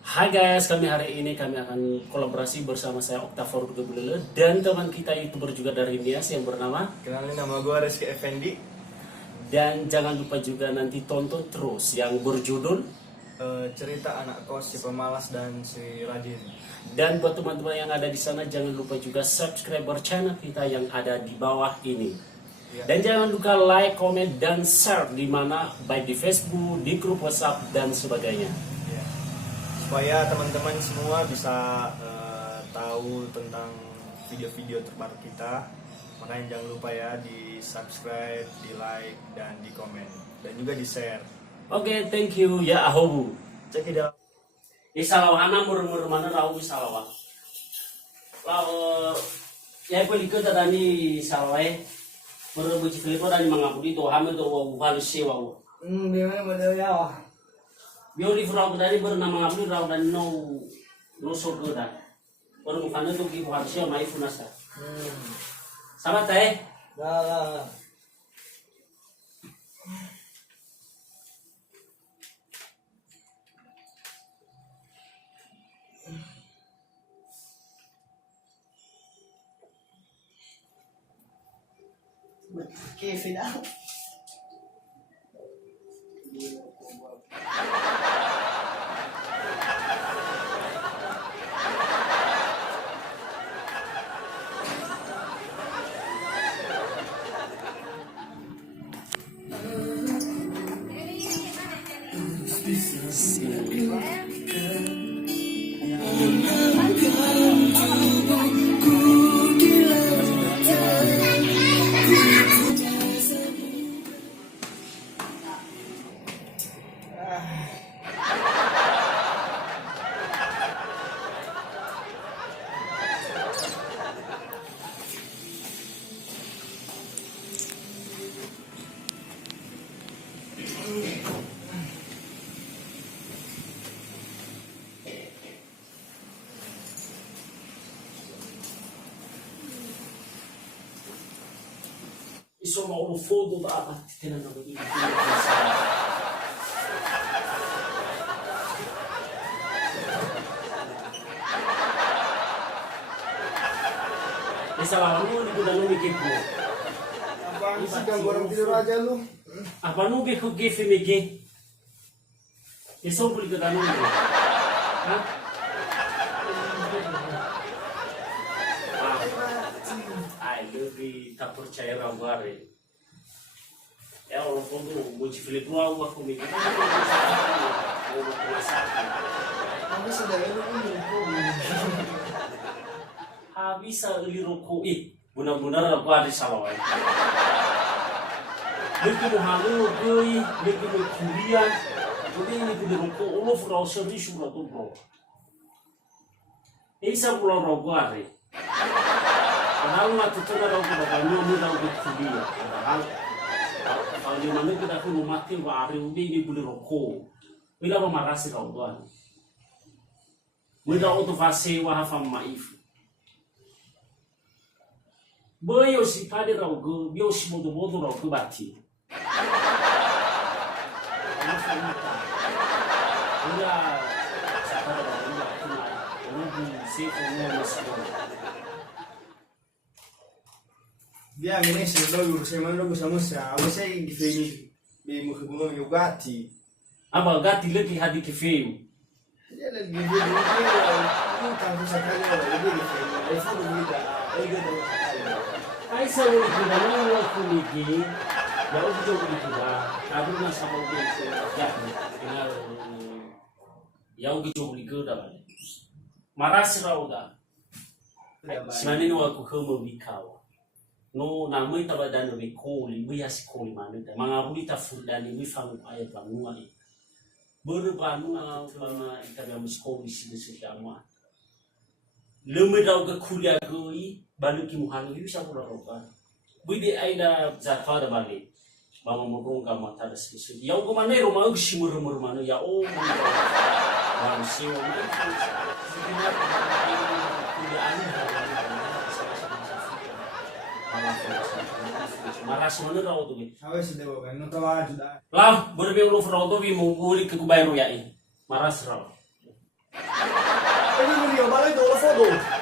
Hai guys, hari ini kami akan kolaborasi bersama saya Oktafor Gebulele dan teman kita YouTuber juga dari Nias yang bernama. Kenalin, nama gue Rizky Effendi. Dan jangan lupa juga nanti tonton terus yang berjudul Cerita anak kos, si pemalas dan si rajin. Dan buat teman-teman yang ada di sana jangan lupa juga subscribe channel kita yang ada di bawah ini. Ya. Dan jangan lupa like, comment, dan share di mana baik di Facebook, di grup WhatsApp dan sebagainya. Ya. Supaya teman-teman semua bisa tahu tentang video-video terbaru kita. Makanya jangan lupa ya di subscribe, di like, dan di komen. Dan juga di share. Oke, thank you ya ahobu. Check it out. Isalawana murmur mana rawu isalawa. Lalu ya boleh kita tadi salawai. Murmur Filipo tadi mengabdi tuh hamil tuh wawu sewa. Gimana model ya? Bioli furau tadi bernama ngabdi rawu dan no surga. Baru mukanya tuh kipu harusnya mai funasa. Sama teh. Lah. Kevin out. Iso mau foto apa? Tidak ada ini. Isalamu di kuda nu mikir mo. Apaan sih ganggu orang tidur aja lu? Apa nu ke gifi migi? Iso beli kuda nu. Hah? Lebih tak percaya ramai. Ya orang pun muncul Filipo aku mikir. Habis sudah lu Habis liruku benar-benar aku ada salah. Lagi mau halu goi, lagi mau kuliah. Jadi ini liruku ulu frau serius tuh bro. Isa pulau roguare. Padahal waktu itu ada orang bakal muda untuk kuliah. Padahal kalau di mana kita pun mati hari ini boleh rokok. Bila memarasi kau tuan. Bila auto fase wahafam maif. Boyo si pade rokok, bio si bodo rokok bati. Bila sekarang orang tunai, orang sekolah masuk. Via Venezia noi usiamo sama siamo sei di figli di muhimu yogati. Apa gati lagi hadi ke film. Dia lagi di video itu kan bisa kali lagi di film. Itu juga ada Ai sa uli kita nunggu kuniki. Ya udah coba kita. Kabur na sama udah itu ya. Tinggal ya udah coba kita balik. Maras rauda. Sebenarnya aku kamu bikawa. No namai tabadano be koli bias koli manita mangabuli ta fundani mi fangu aya banua e berbanua mama itabe muskoli sini sujama lumi daw ga kulia goi baluki muhalu bisa pula roba budi aina zakara bali mama moronga mata resu ya ugo mane roma ugi murmur manu ya o manu siwa mai sekitar kulia anu Maras mana raw tu ni? Awas dewa kan, no tawa juda. Lah, berbe ulo raw tu bi munguli ke kubayro ya i. Maras raw. bodoh.